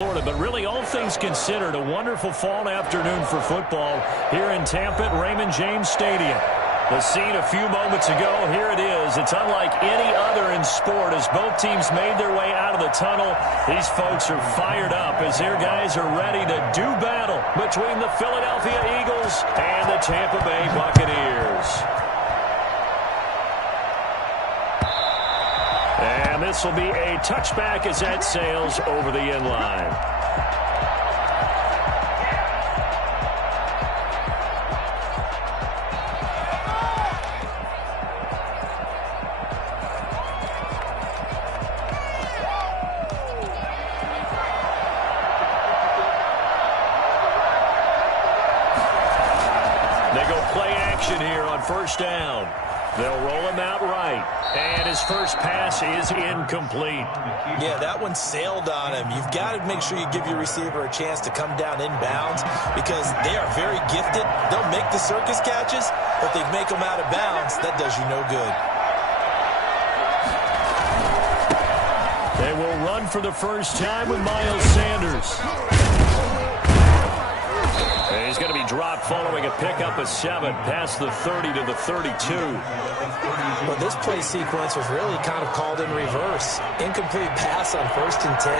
Florida, but really all things considered, a wonderful fall afternoon for football here in Tampa at Raymond James Stadium. The scene a few moments ago, here it is. It's unlike any other in sport as both teams made their way out of the tunnel. These folks are fired up as their guys are ready to do battle between the Philadelphia Eagles and the Tampa Bay Buccaneers. And this will be a touchback as that sails over the end line. They go play action here on first down. They'll roll him out right. And his first pass is incomplete. Yeah, that one sailed on him. You've got to make sure you give your receiver a chance to come down inbounds because they are very gifted. They'll make the circus catches, but if they make them out of bounds, that does you no good. They will run for the first time with Miles Sanders. He's going to be dropped following a pickup of 7 past the 30 to the 32. Well, this play sequence was really kind of called in reverse. Incomplete pass on 1st and 10.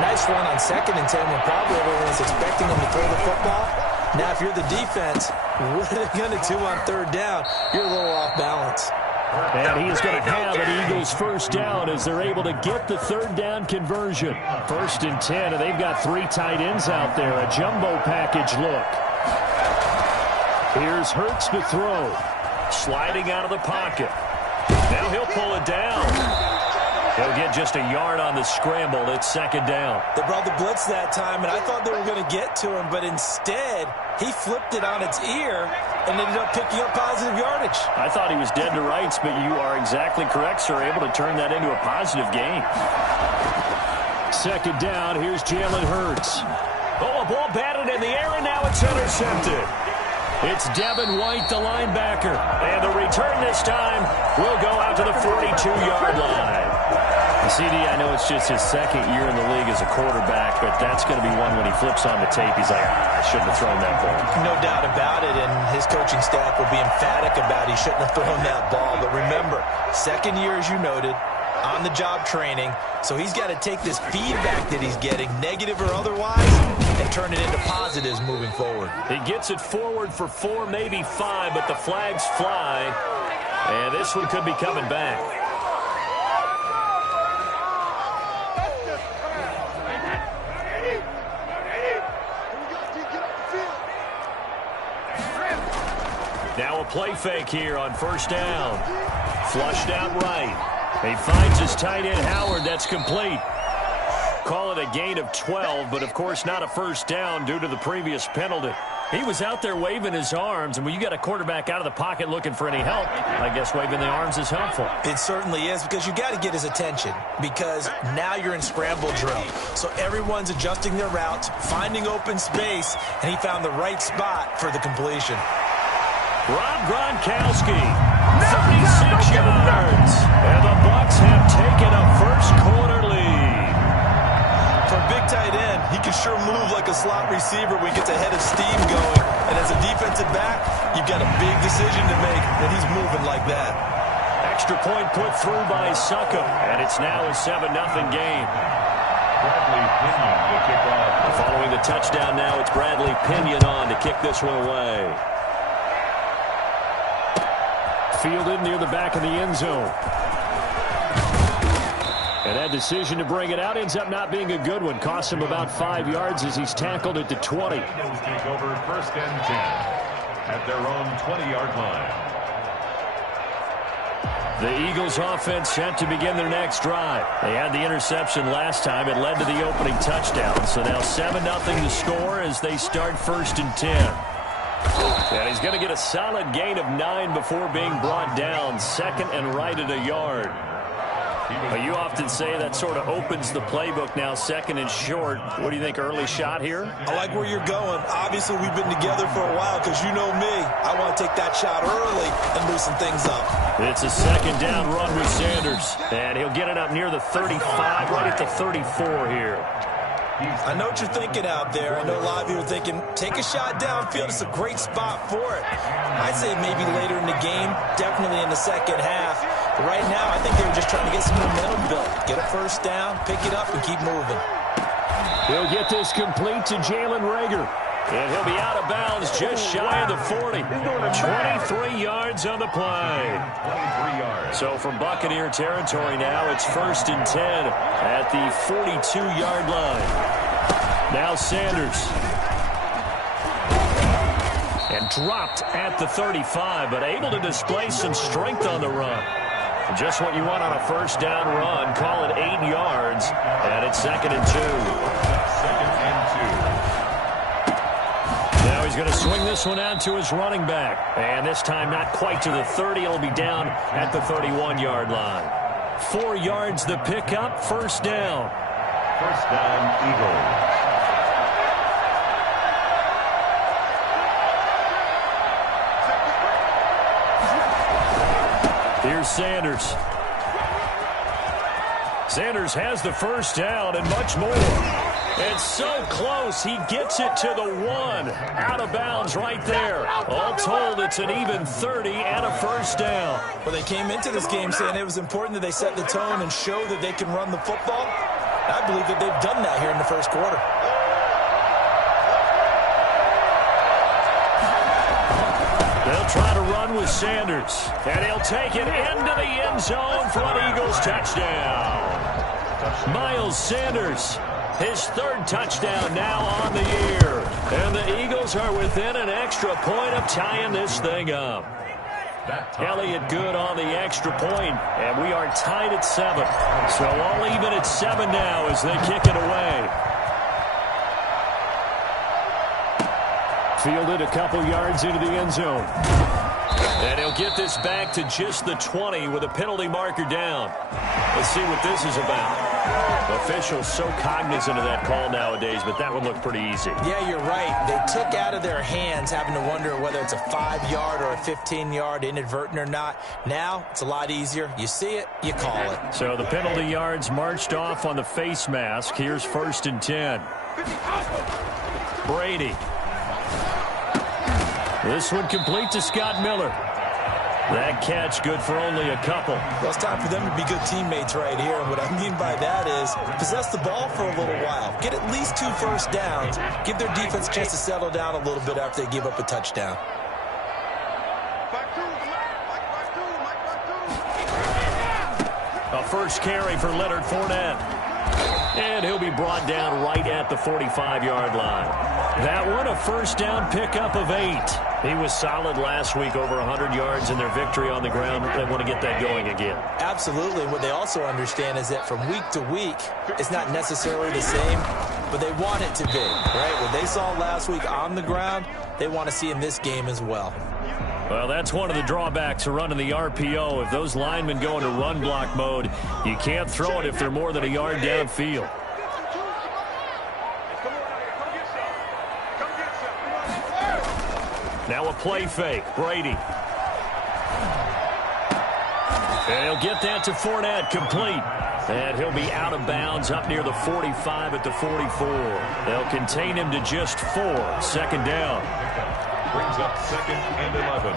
Nice run on 2nd and 10 when probably everyone was expecting him to throw the football. Now, if you're the defense, what are they going to do on 3rd down? You're a little off balance. And he's going to have an Eagles first down as they're able to get the 3rd down conversion. 1st and 10, and they've got 3 tight ends out there. A jumbo package look. Here's Hurts to throw. Sliding out of the pocket. Now he'll pull it down. He'll get just a yard on the scramble. It's 2nd down. They brought the blitz that time, and I thought they were going to get to him, but instead he flipped it on its ear and ended up picking up positive yardage. I thought he was dead to rights, but you are exactly correct, sir. Able to turn that into a positive gain. 2nd down. Here's Jalen Hurts. Oh, a ball batted in the air, and now it's intercepted. It's Devin White, the linebacker. And the return this time will go out to the 42-yard line. CD, I know it's just his 2nd year in the league as a quarterback, but that's going to be one when he flips on the tape. He's like, I shouldn't have thrown that ball. No doubt about it, and his coaching staff will be emphatic about he shouldn't have thrown that ball. But remember, 2nd year, as you noted, on-the-job training, so he's got to take this feedback that he's getting, negative or otherwise, and turn it into positives moving forward. He gets it forward for 4, maybe 5, but the flags fly, and this one could be coming back. Now a play fake here on 1st down. Flushed out right. He finds his tight end, Howard. That's complete. Call it a gain of 12, but of course not a first down due to the previous penalty. He was out there waving his arms, and when you got a quarterback out of the pocket looking for any help, I guess waving the arms is helpful. It certainly is, because you got to get his attention, because now you're in scramble drill. So everyone's adjusting their routes, finding open space, and he found the right spot for the completion. Rob Gronkowski, 36 yards, and the Bucs have taken a first-quarter lead. For a big tight end, he can sure move like a slot receiver when he gets a head of steam going. And as a defensive back, you've got a big decision to make when he's moving like that. Extra point put through by Suckup, and it's now a 7-0 game. Bradley Pinion to kick off. Following the touchdown now, it's Bradley Pinion on to kick this one away. Fielded near the back of the end zone. And that decision to bring it out ends up not being a good one. Costs him about 5 yards as he's tackled at the 20. Eagles take over 1st and 10 at their own 20-yard line. The Eagles offense set to begin their next drive. They had the interception last time. It led to the opening touchdown. So now 7-0 to score as they start 1st and 10. And he's going to get a solid gain of 9 before being brought down. 2nd and right at a yard. But you often say that sort of opens the playbook now, 2nd and short. What do you think, early shot here? I like where you're going. Obviously, we've been together for a while because you know me. I want to take that shot early and loosen things up. It's a 2nd down run with Sanders. And he'll get it up near the 35, right at the 34 here. I know what you're thinking out there. I know a lot of you are thinking, take a shot downfield. It's a great spot for it. I'd say maybe later in the game, definitely in the second half. But right now, I think they were just trying to get some momentum built. Get a first down, pick it up, and keep moving. He'll get this complete to Jalen Reagor. And he'll be out of bounds just shy of the 40. 23 yards on the play. 23 yards. So from Buccaneer territory now, it's 1st and 10 at the 42-yard line. Now Sanders. And dropped at the 35, but able to display some strength on the run. Just what you want on a first down run. Call it 8 yards, and it's 2nd and 2. 2nd and 2. Now he's going to swing this one out to his running back. And this time not quite to the 30. It'll be down at the 31-yard line. 4 yards the pickup, first down. First down, Eagles. Here's Sanders. Sanders has the first down and much more. And so close, he gets it to the 1. Out of bounds right there. All told, it's an even 30 and a first down. Well, they came into this game saying it was important that they set the tone and show that they can run the football. I believe that they've done that here in the first quarter. They'll try to run with Sanders. And he'll take it into the end zone for an Eagles touchdown. Miles Sanders, his 3rd touchdown now on the year. And the Eagles are within an extra point of tying this thing up. Elliott good on the extra point, and we are tied at 7. So all even at 7 now as they kick it away. Fielded a couple yards into the end zone. And he'll get this back to just the 20 with a penalty marker down. Let's see what this is about. Officials so cognizant of that call nowadays, but that one looked pretty easy. Yeah, you're right. They took out of their hands having to wonder whether it's a 5-yard or a 15-yard, inadvertent or not. Now, it's a lot easier. You see it, you call it. So the penalty yards marched off on the face mask. Here's 1st and 10. Brady. This one complete to Scott Miller. That catch good for only a couple. Well, it's time for them to be good teammates right here. And what I mean by that is possess the ball for a little while. Get at least 2 first downs. Give their defense a chance to settle down a little bit after they give up a touchdown. A first carry for Leonard Fournette. And he'll be brought down right at the 45-yard line. That one, a first down pickup of 8. He was solid last week, over 100 yards in their victory on the ground. They want to get that going again. Absolutely. What they also understand is that from week to week, it's not necessarily the same, but they want it to be, right? What they saw last week on the ground, they want to see in this game as well. Well, that's one of the drawbacks of running the RPO. If those linemen go into run block mode, you can't throw it if they're more than a yard downfield. Now a play fake. Brady. And he'll get that to Fournette, complete. And he'll be out of bounds up near the 45 at the 44. They'll contain him to just 4. 2nd down. Brings up 2nd and 11.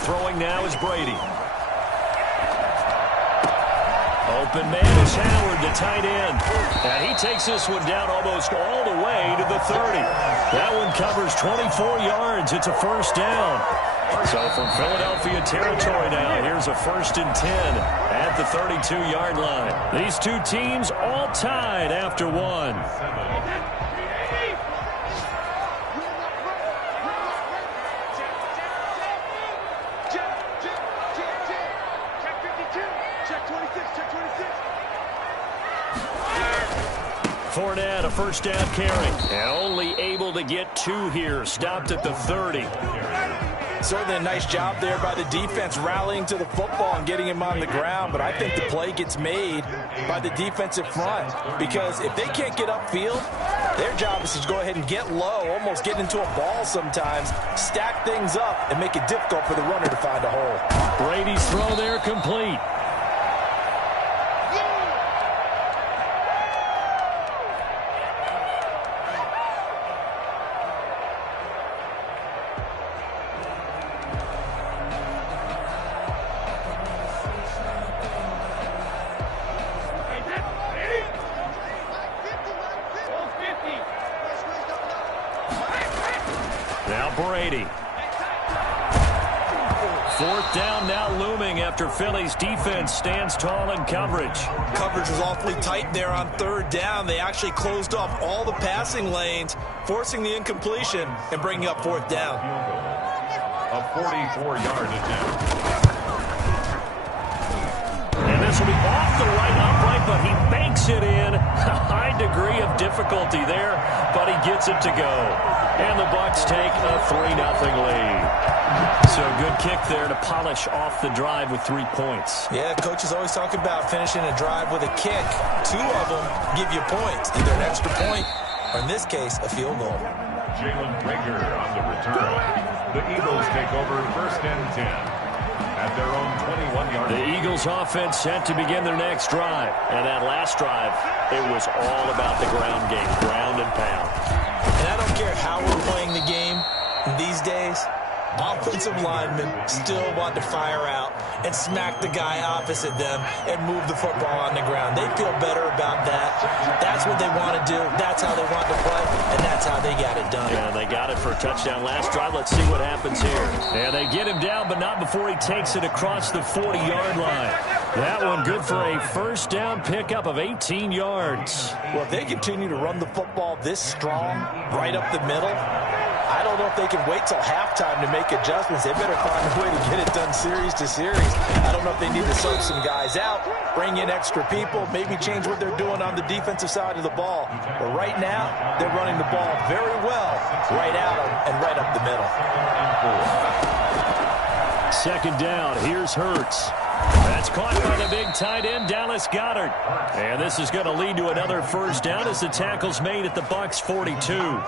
Throwing now is Brady. Open man is Howard, the tight end. And he takes this one down almost all the way to the 30. That one covers 24 yards. It's a first down. So from Philadelphia territory now, here's a 1st and 10 at the 32-yard line. These two teams all tied after 1. Fournette, a first down carry, and only able to get 2 here. Stopped at the 30. Certainly a nice job there by the defense rallying to the football and getting him on the ground, but I think the play gets made by the defensive front, because if they can't get upfield, Their job is to go ahead and get low, almost get into a ball sometimes, stack things up, and make it difficult for the runner to find a hole. Brady's throw there complete. Now Brady. Fourth down now looming after Philly's defense stands tall in coverage. Coverage was awfully tight there on third down. They actually closed off all the passing lanes, forcing the incompletion and bringing up fourth down. A 44-yard attempt. And this will be off the right upright, but he banks it in. A high degree of difficulty there, but he gets it to go. And the Bucs take a 3-0 lead. So good kick there to polish off the drive with 3 points. Yeah, coaches always talk about finishing a drive with a kick. 2 of them give you points, either an extra point or, in this case, a field goal. Jalen Rager on the return. The Eagles take over first and 10 at their own 21-yard line. The Eagles offense set to begin their next drive. And that last drive, it was all about the ground game, ground and pound. And I don't care how we're playing the game these days, offensive linemen still want to fire out and smack the guy opposite them and move the football on the ground. They feel better about that. That's what they want to do. That's how they want to play, and that's how they got it done. Yeah, they got it for a touchdown last drive. Let's see what happens here. And they get him down, but not before he takes it across the 40-yard line. That one good for a first down pickup of 18 yards. Well, if they continue to run the football this strong, right up the middle, I don't know if they can wait till halftime to make adjustments. They better find a way to get it done series to series. I don't know if they need to sub some guys out, bring in extra people, maybe change what they're doing on the defensive side of the ball. But right now, they're running the ball very well right at them and right up the middle. Second down, here's Hurts. That's caught by the big tight end, Dallas Goedert. And this is going to lead to another first down as the tackle's made at the Bucs 42.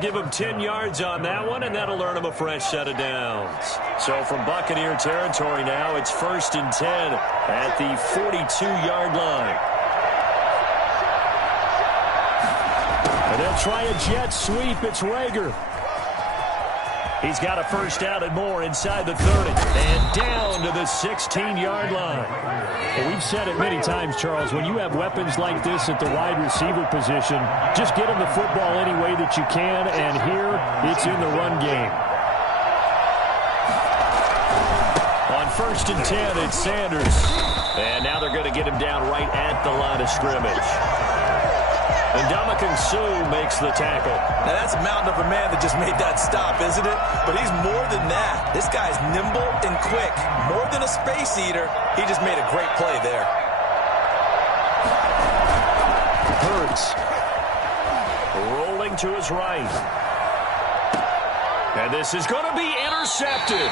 Give him 10 yards on that one, and that'll earn him a fresh set of downs. So from Buccaneer territory now, it's first and 10 at the 42-yard line. And they'll try a jet sweep. It's Rager. He's got a first down and more inside the 30. And down to the 16-yard line. Well, we've said it many times, Charles, when you have weapons like this at the wide receiver position, just get him the football any way that you can, and here it's in the run game. On first and 10, it's Sanders. And now they're going to get him down right at the line of scrimmage. And Ndamukong Suh makes the tackle. Now, that's a mountain of a man that just made that stop, isn't it? But he's more than that. This guy's nimble and quick. More than a space eater, he just made a great play there. Hurts. Rolling to his right. And this is going to be intercepted.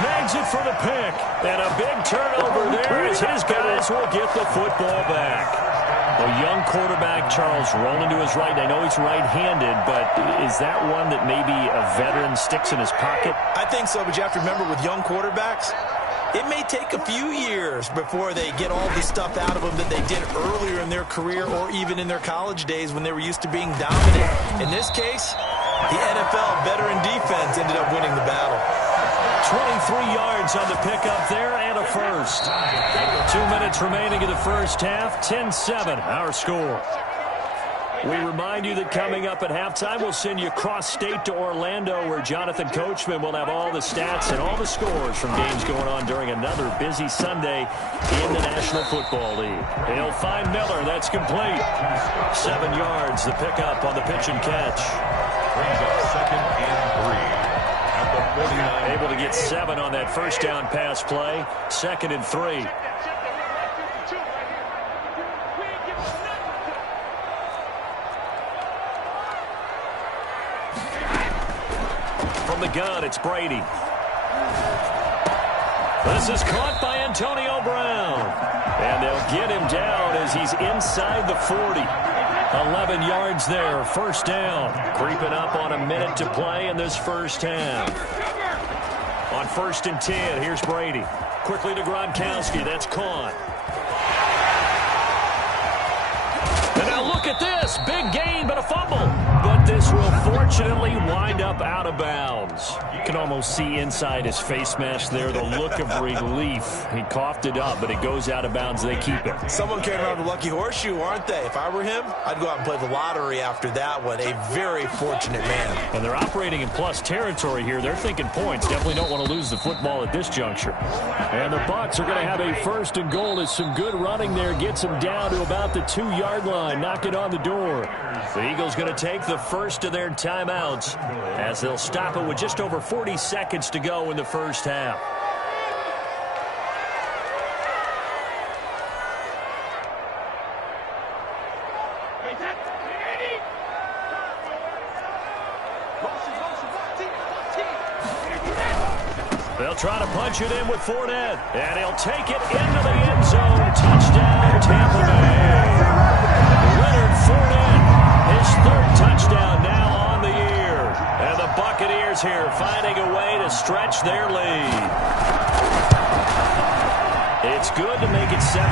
Snags it for the pick. And a big turnover there as his guys will get the football back. A young quarterback, Charles, rolling to his right. I know he's right-handed, but is that one that maybe a veteran sticks in his pocket? I think so, but you have to remember with young quarterbacks, it may take a few years before they get all the stuff out of them that they did earlier in their career or even in their college days when they were used to being dominant. In this case, the NFL veteran defense ended up winning the battle. 23 yards on the pickup there and a first. 2 minutes remaining in the first half. 10-7, our score. We remind you that coming up at halftime, we'll send you cross-state to Orlando, where Jonathan Coachman will have all the stats and all the scores from games going on during another busy Sunday in the National Football League. He'll find Miller. That's complete. 7 yards, the pickup on the pitch and catch. Brings up second and 3. Able to get 7 on that first down pass play. 2nd and 3. From the gun, it's Brady. This is caught by Antonio Brown. And they'll get him down as he's inside the 40. 11 yards there, first down. Creeping up on a minute to play in this first half. On 1st and 10, here's Brady. Quickly to Gronkowski, that's caught. And now look at this, big gain but a fumble. But this will fortunately wind up out of bounds. You can almost see inside his face mask there the look of relief. He coughed it up, but it goes out of bounds. They keep it. Someone came around the lucky horseshoe, aren't they? If I were him, I'd go out and play the lottery after that one. A very fortunate man. And they're operating in plus territory here. They're thinking points. Definitely don't want to lose the football at this juncture. And the Bucs are going to have a 1st and goal as some good running there gets them down to about the 2-yard line. Knock it on the door. The Eagles going to take the first of their timeouts as they'll stop it with just over 40 seconds to go in the first half. They'll try to punch it in with Fournette, and he'll take it into the end zone. Touchdown, Tampa Bay. Leonard Fournette, his 3rd touchdown now on the year. And the Buccaneers here finding a way to stretch their lead. It's good to make it 17-7.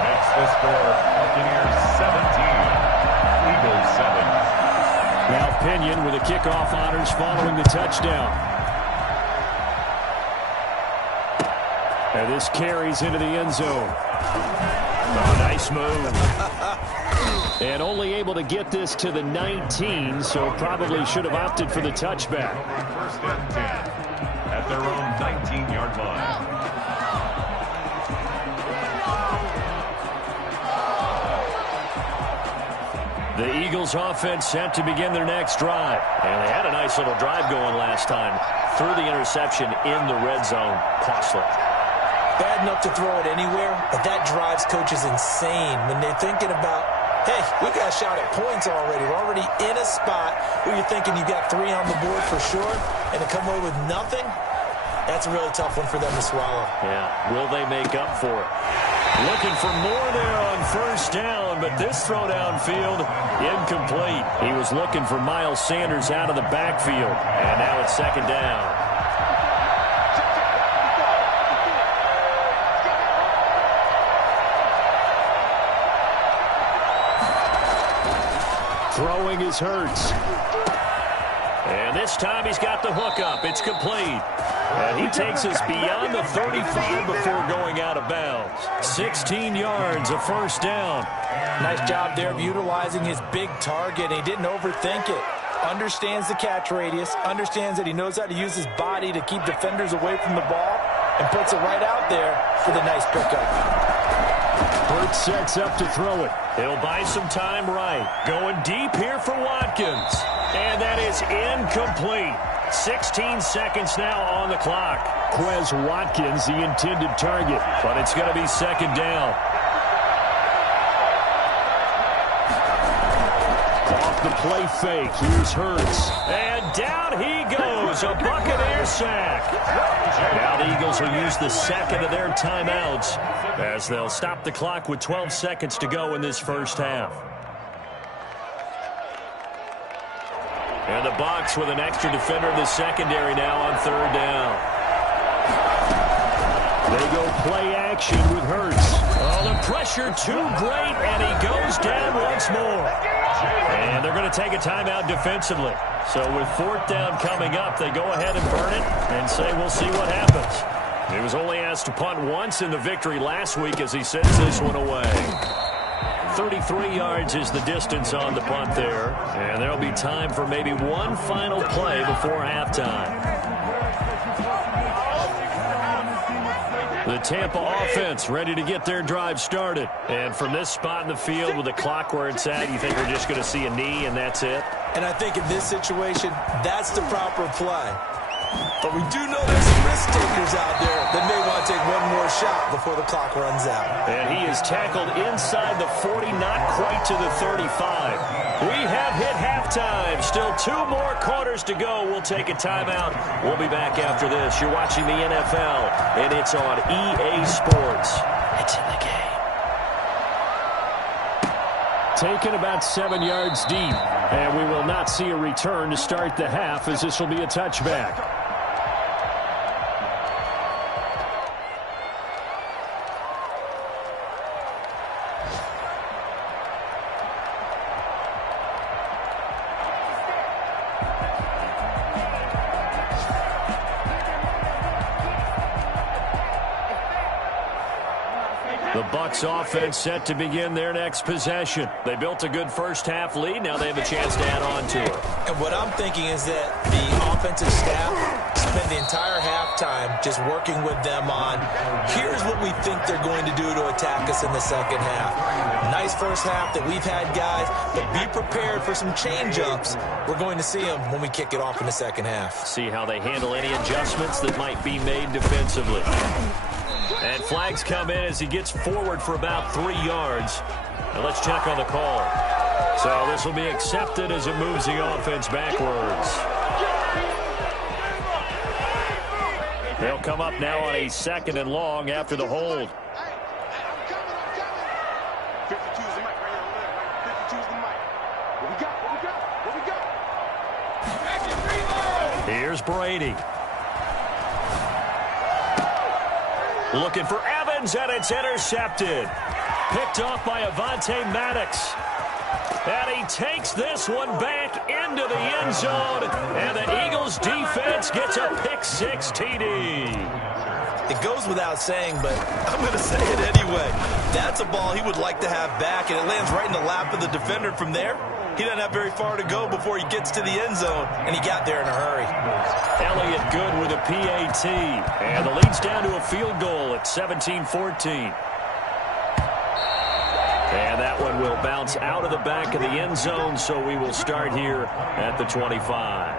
Makes the score Buccaneers 17, Eagles 7. Now Pinion with the kickoff honors following the touchdown. And this carries into the end zone. Oh, nice move. And only able to get this to the 19, so probably should have opted for the touchback. 1st and 10 at their own 19-yard line. The Eagles offense set to begin their next drive. And they had a nice little drive going last time. Threw the interception in the red zone. Costly. Bad enough to throw it anywhere, but that drives coaches insane when they're thinking about, hey, we got a shot at points already. We're already in a spot where you're thinking you got 3 on the board for sure, and to come away with nothing, that's a really tough one for them to swallow. Yeah, will they make up for it? Looking for more there on 1st down, but this throw downfield, incomplete. He was looking for Miles Sanders out of the backfield, and now it's 2nd down. Throwing is Hurts. And this time he's got the hook up. It's complete. And he takes us beyond the 35 before going out of bounds. 16 yards, a 1st down. Nice job there of utilizing his big target. He didn't overthink it. Understands the catch radius. Understands that he knows how to use his body to keep defenders away from the ball. And puts it right out there for the nice pickup. Hurts sets up to throw it. He'll buy some time right. Going deep here for Watkins. And that is incomplete. 16 seconds now on the clock. Quez Watkins, the intended target. But it's going to be 2nd down. Off the play fake. Here's Hurts. And down he goes. A Buccaneer sack. Now the Eagles will use the 2nd of their timeouts as they'll stop the clock with 12 seconds to go in this first half. And the Bucs with an extra defender in the secondary now on 3rd down. They go play action with Hurts. Oh, the pressure too great, and he goes down once more. And they're going to take a timeout defensively. So with 4th down coming up, they go ahead and burn it and say we'll see what happens. He was only asked to punt once in the victory last week as he sends this one away. 33 yards is the distance on the punt there. And there'll be time for maybe one final play before halftime. The Tampa offense ready to get their drive started. And from this spot in the field with the clock where it's at, you think we're just going to see a knee and that's it? And I think in this situation, that's the proper play. But we do know there's some risk takers out there that may want to take one more shot before the clock runs out. And he is tackled inside the 40, not quite to the 35. We have hit halftime. Still 2 more quarters to go. We'll take a timeout. We'll be back after this. You're watching the NFL, and it's on EA Sports. It's in the game. taken about 7 yards deep. And we will not see a return to start the half, as this will be a touchback. The Bucs offense set to begin their next possession. They built a good first-half lead. Now they have a chance to add on to it. And what I'm thinking is that the offensive staff spend the entire halftime just working with them on, here's what we think they're going to do to attack us in the second half. Nice first half that we've had, guys, but be prepared for some change-ups. We're going to see them when we kick it off in the second half. See how they handle any adjustments that might be made defensively. And flags come in as he gets forward for about 3 yards. And let's check on the call. So this will be accepted as it moves the offense backwards. They'll come up now on a 2nd and long after the hold. Here's Brady. Looking for Evans, and it's intercepted. Picked off by Avonte Maddox. And he takes this one back into the end zone. And the Eagles defense gets a pick-6 TD. It goes without saying, but I'm going to say it anyway. That's a ball he would like to have back, and it lands right in the lap of the defender from there. He doesn't have very far to go before he gets to the end zone, and he got there in a hurry. Elliott good with a PAT, and the lead's down to a field goal at 17-14. And that one will bounce out of the back of the end zone, so we will start here at the 25.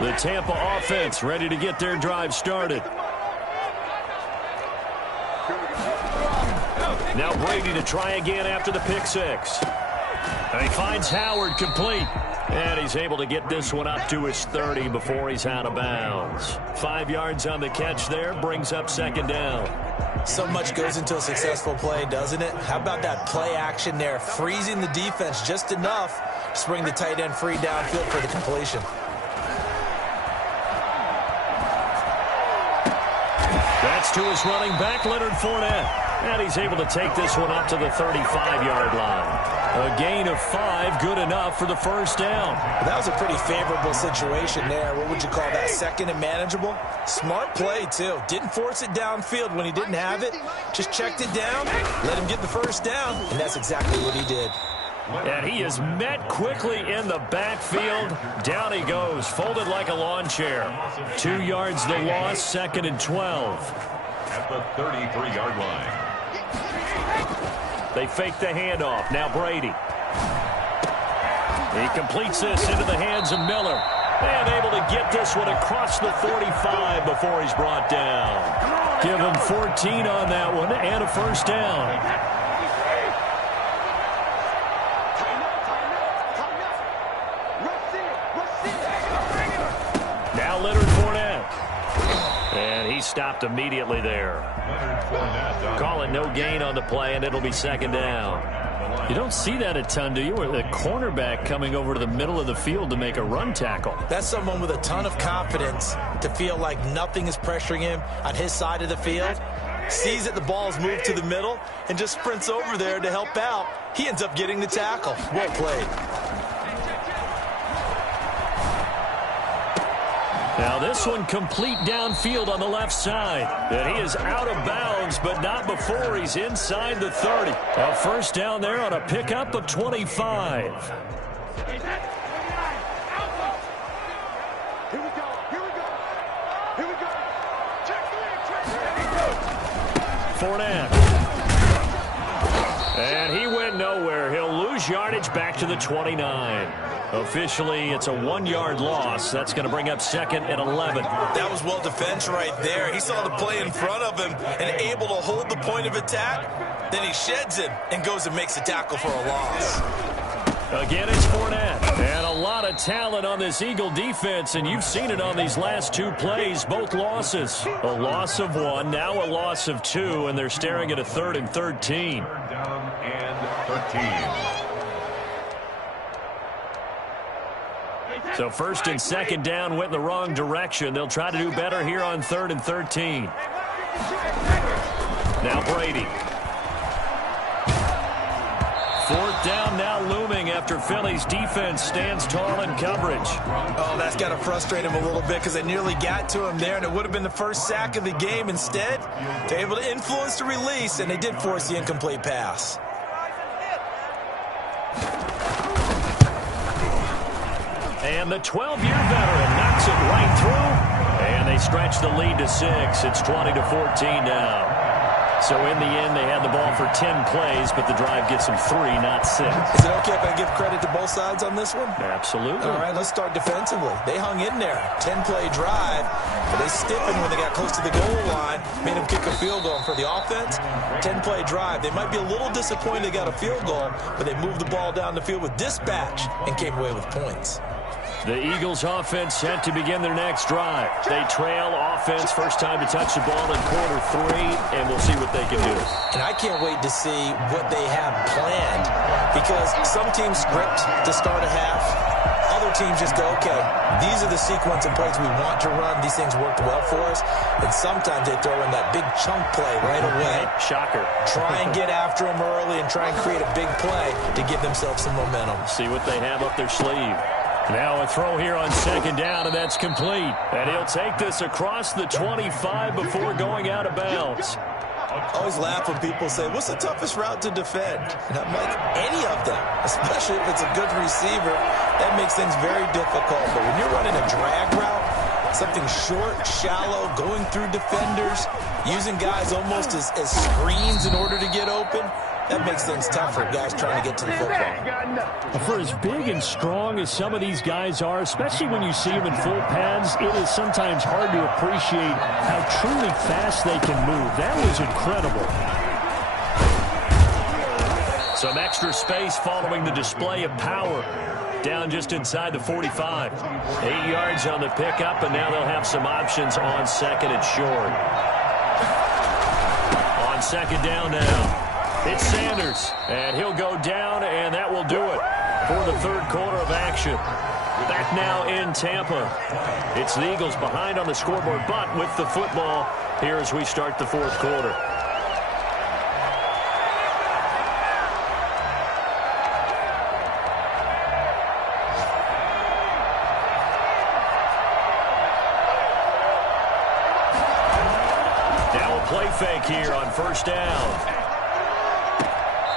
The Tampa offense ready to get their drive started. Now Brady to try again after the pick-6. And he finds Howard complete. And he's able to get this one up to his 30 before he's out of bounds. 5 yards on the catch there, brings up 2nd down. So much goes into a successful play, doesn't it? How about that play action there, freezing the defense just enough to bring the tight end free downfield for the completion. That's to his running back, Leonard Fournette. And he's able to take this one up to the 35-yard line. A gain of 5, good enough for the first down. That was a pretty favorable situation there. What would you call that, 2nd and manageable? Smart play, too. Didn't force it downfield when he didn't have it. Just checked it down, let him get the first down, and that's exactly what he did. And he is met quickly in the backfield. Down he goes, folded like a lawn chair. 2 yards the loss, 2nd and 12. At the 33-yard line. They fake the handoff. Now Brady. He completes this into the hands of Miller. And able to get this one across the 45 before he's brought down. Give him 14 on that one and a first down. Now Leonard Fournette. And he stopped immediately there. Calling no gain on the play, and it'll be 2nd down. You don't see that a ton, do you? Where the cornerback coming over to the middle of the field to make a run tackle. That's someone with a ton of confidence to feel like nothing is pressuring him on his side of the field. Sees that the ball's moved to the middle and just sprints over there to help out. He ends up getting the tackle. Well played. Now this one complete downfield on the left side. And he is out of bounds, but not before he's inside the 30. A first down there on a pickup of 25. Fournette. And he went nowhere. He'll lose yardage back to the 29. Officially, it's a 1-yard loss. That's going to bring up 2nd and 11. That was well defense right there. He saw the play in front of him and able to hold the point of attack. Then he sheds him and goes and makes a tackle for a loss. Again, it's Fournette. And a lot lot of talent on this Eagle defense, and you've seen it on these last two plays, both losses. A loss of 1, now a loss of 2, and they're staring at a 3rd and 13. Third down and 13. So 1st and 2nd down went in the wrong direction. They'll try to do better here on 3rd and 13. Now Brady. 4th down now looming after Philly's defense stands tall in coverage. Oh, that's got to frustrate him a little bit because they nearly got to him there, and it would have been the first sack of the game. Instead, they're able to influence the release, and they did force the incomplete pass. And the 12-year veteran knocks it right through, and they stretch the lead to 6. It's 20-14 now. So in the end, they had the ball for 10 plays, but the drive gets them 3, not 6. Is it okay if I give credit to both sides on this one? Absolutely. All right, let's start defensively. They hung in there. 10-play drive, but they stiffened when they got close to the goal line, made them kick a field goal. And for the offense, 10-play drive. They might be a little disappointed they got a field goal, but they moved the ball down the field with dispatch and came away with points. The Eagles offense set to begin their next drive. They trail offense, first time to touch the ball in quarter 3, and we'll see what they can do. And I can't wait to see what they have planned, because some teams script to start a half. Other teams just go, okay, these are the sequence of plays we want to run. These things worked well for us. And sometimes they throw in that big chunk play right away. Shocker. Try and get after them early and try and create a big play to give themselves some momentum. See what they have up their sleeve. Now a throw here on 2nd down, and that's complete. And he'll take this across the 25 before going out of bounds. I always laugh when people say, what's the toughest route to defend? And I'm like, any of them, especially if it's a good receiver. That makes things very difficult. But when you're running a drag route, something short, shallow, going through defenders, using guys almost as screens in order to get open, that makes things tough for guys trying to get to the football. For as big and strong as some of these guys are, especially when you see them in full pads, it is sometimes hard to appreciate how truly fast they can move. That was incredible. Some extra space following the display of power. Down just inside the 45. 8 yards on the pickup, and now they'll have some options on 2nd and short. On 2nd down now. It's Sanders, and he'll go down, and that will do it for the 3rd quarter of action. Back now in Tampa. It's the Eagles behind on the scoreboard, but with the football here as we start the 4th quarter. Now a play fake here on 1st down.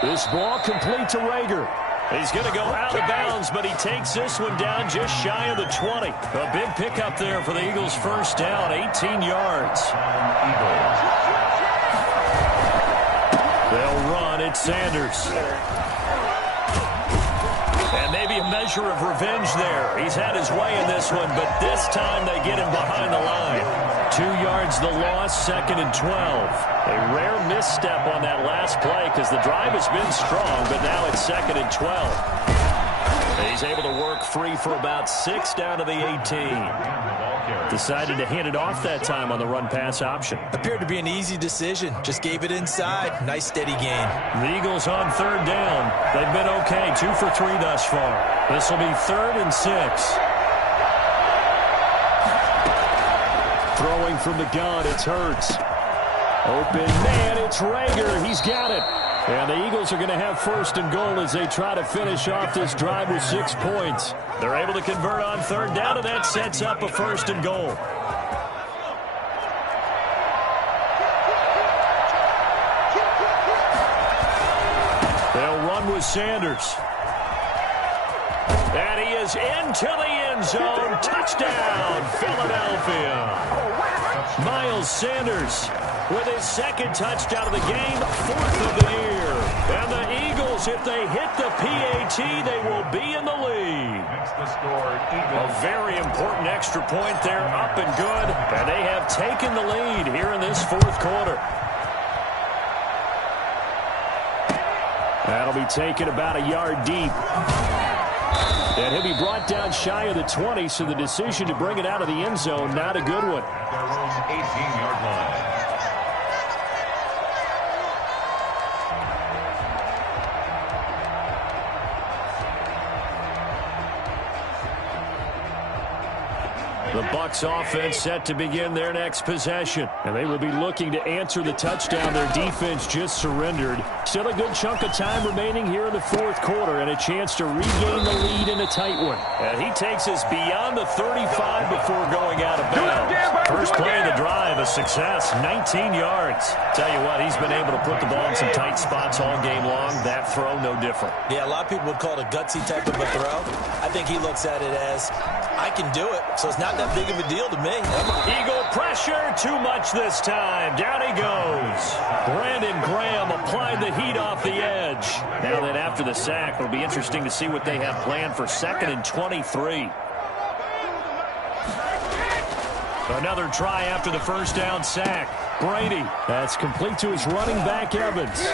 This ball complete to Rager. He's going to go out of bounds, but he takes this one down just shy of the 20. A big pickup there for the Eagles' 1st down, 18 yards. They'll run. It's Sanders. And maybe a measure of revenge there. He's had his way in this one, but this time they get him behind the line. 2 yards the loss, 2nd and 12. A rare misstep on that last play because the drive has been strong, but now it's 2nd and 12. He's able to work free for about 6 down to the 18. Decided to hand it off that time on the run-pass option. Appeared to be an easy decision. Just gave it inside. Nice steady gain. The Eagles on 3rd down. They've been okay, 2 for 3 thus far. This will be 3rd and 6. Throwing from the gun, it's Hurts. Open man, it's Rager. He's got it. And the Eagles are going to have 1st and goal as they try to finish off this drive with 6 points. They're able to convert on 3rd down, and that sets up a 1st and goal. They'll run with Sanders. And he is into the end zone. Touchdown, Philadelphia. Miles Sanders with his 2nd touchdown of the game, 4th of the year. And the Eagles, if they hit the PAT, they will be in the lead. A very important extra point there, up and good. And they have taken the lead here in this 4th quarter. That'll be taken about a yard deep. And he'll be brought down shy of the 20, so the decision to bring it out of the end zone, not a good one. Their own 18-yard line. The Bucs offense set to begin their next possession. And they will be looking to answer the touchdown their defense just surrendered. Still a good chunk of time remaining here in the fourth quarter and a chance to regain the lead in a tight one. And he takes us beyond the 35 before going out of bounds. First play of the drive, a success, 19 yards. Tell you what, he's been able to put the ball in some tight spots all game long. That throw, no different. Yeah, a lot of people would call it a gutsy type of a throw. I think he looks at it as, I can do it, so it's not that big of a deal to me. Eagle pressure, too much this time. Down he goes. Brandon Graham applied the heat off the edge. Now that after the sack, it'll be interesting to see what they have planned for 2nd and 23. Another try after the first down sack. Brady, that's complete to his running back, Evans. They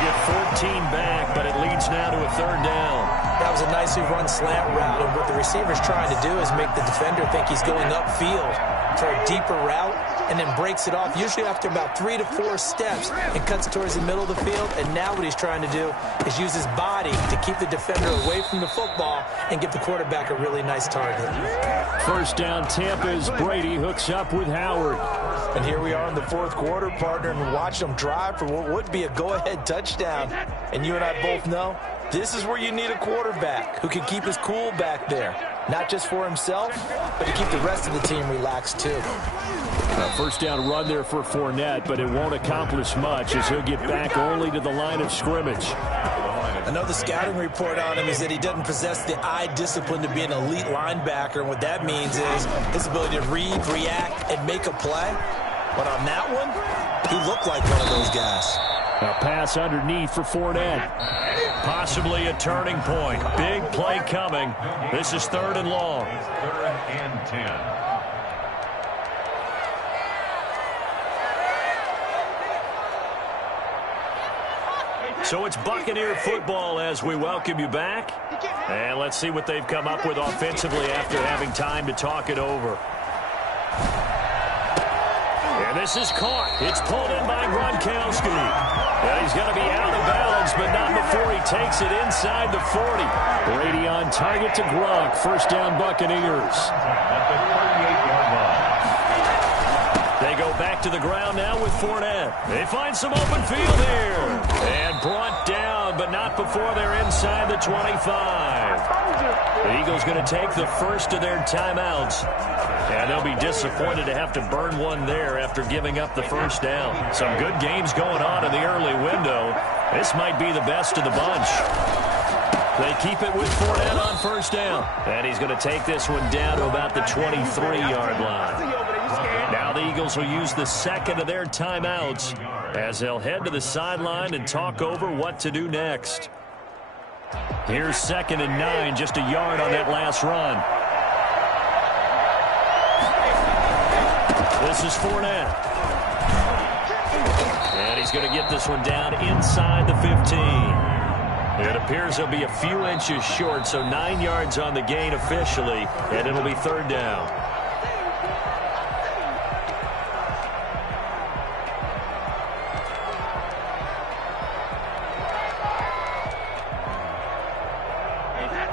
get 14 back, but it leads now to a 3rd down. That was a nicely run slant route, and what the receiver's trying to do is make the defender think he's going upfield for a deeper route, and then breaks it off, usually after about 3 to 4 steps, and cuts towards the middle of the field. And now what he's trying to do is use his body to keep the defender away from the football and give the quarterback a really nice target. First down, Tampa as Brady hooks up with Howard. And here we are in the fourth quarter, partner, and watch them drive for what would be a go-ahead touchdown. And you and I both know this is where you need a quarterback who can keep his cool back there. Not just for himself, but to keep the rest of the team relaxed too. First down run there for Fournette, but it won't accomplish much as he'll get back only to the line of scrimmage. Another scouting report on him is that he doesn't possess the eye discipline to be an elite linebacker. And what that means is his ability to read, react, and make a play. But on that one, he looked like one of those guys. A pass underneath for Fournette. Possibly a turning point. Big play coming. This is 3rd and long. 3rd and 10. So it's Buccaneer football as we welcome you back. And let's see what they've come up with offensively after having time to talk it over. And this is caught. It's pulled in by Gronkowski. And he's going to be out of bounds, but not before he takes it inside the 40. Brady on target to Gronk. First down, Buccaneers. At the 38-yard line. They go back to the ground now with Fournette. They find some open field here. And brought down, but not before they're inside the 25. The Eagles going to take the first of their timeouts. And they'll be disappointed to have to burn one there after giving up the first down. Some good games going on in the early window. This might be the best of the bunch. They keep it with Fournette on first down. And he's going to take this one down to about the 23-yard line. Now the Eagles will use the second of their timeouts as they'll head to the sideline and talk over what to do next. Here's 2nd and 9, just a yard on that last run. This is Fournette. And he's going to get this one down inside the 15. It appears he'll be a few inches short, so 9 yards on the gain officially, and it'll be 3rd down.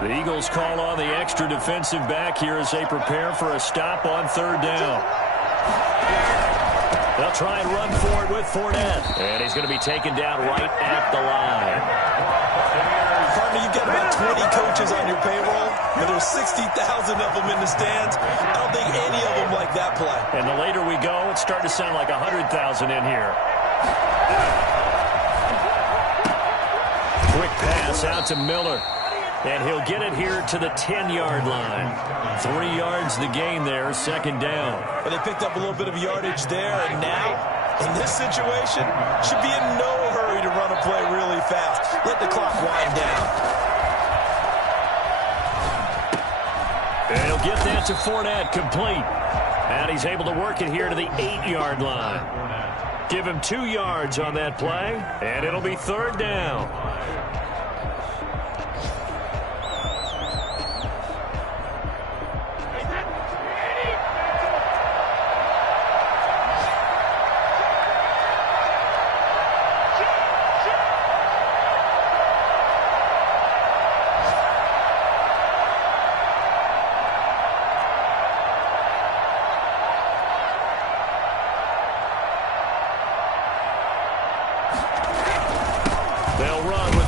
The Eagles call on the extra defensive back here as they prepare for a stop on 3rd down. They'll try and run for it with Fournette. And he's going to be taken down right at the line. Partner, you've got about 20 coaches on your payroll, but there's 60,000 of them in the stands. I don't think any of them like that play. And the later we go, it's starting to sound like 100,000 in here. Quick pass out to Miller. And he'll get it here to the 10-yard line. 3 yards the gain there, 2nd down. But they picked up a little bit of yardage there, and now, in this situation, should be in no hurry to run a play really fast. Let the clock wind down. And he'll get that to Fournette, complete. And he's able to work it here to the 8-yard line. Give him 2 yards on that play, and it'll be 3rd down.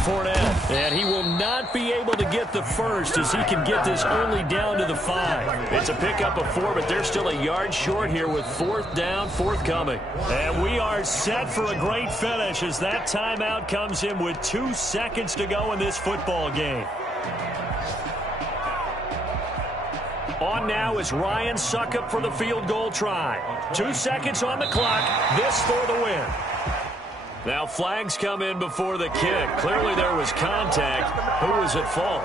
Fournette. And he will not be able to get the first as he can get this only down to the 5. It's a pickup of 4, but they're still a yard short here with 4th down, forthcoming. And we are set for a great finish as that timeout comes in with 2 seconds to go in this football game. On now is Ryan Suckup for the field goal try. 2 seconds on the clock. This for the win. Now flags come in before the kick. Clearly there was contact. Who was at fault?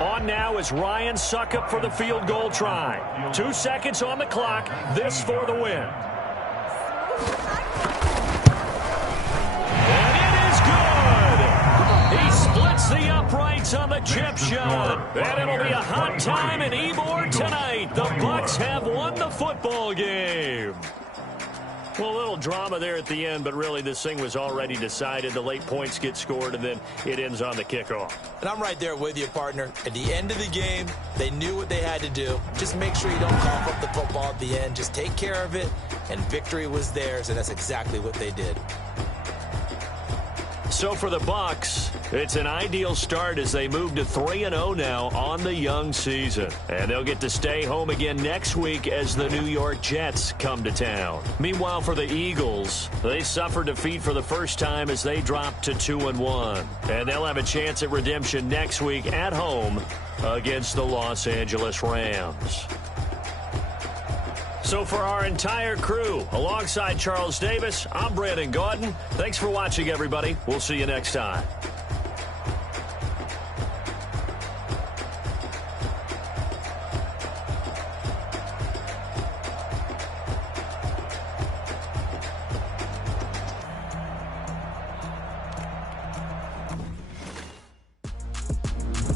On now is Ryan Suckup for the field goal try. 2 seconds on the clock. This for the win. The uprights on the chip shot. And it'll be a hot time in Ybor tonight. The Bucs have won the football game. Well, a little drama there at the end, but really this thing was already decided. The late points get scored, and then it ends on the kickoff. And I'm right there with you, partner. At the end of the game, they knew what they had to do. Just make sure you don't cough up the football at the end. Just take care of it, and victory was theirs, and that's exactly what they did. So for the Bucs, it's an ideal start as they move to 3-0 now on the young season. And they'll get to stay home again next week as the New York Jets come to town. Meanwhile, for the Eagles, they suffered defeat for the first time as they dropped to 2-1. And they'll have a chance at redemption next week at home against the Los Angeles Rams. So for our entire crew, alongside Charles Davis, I'm Brandon Gaudin. Thanks for watching, everybody. We'll see you next time.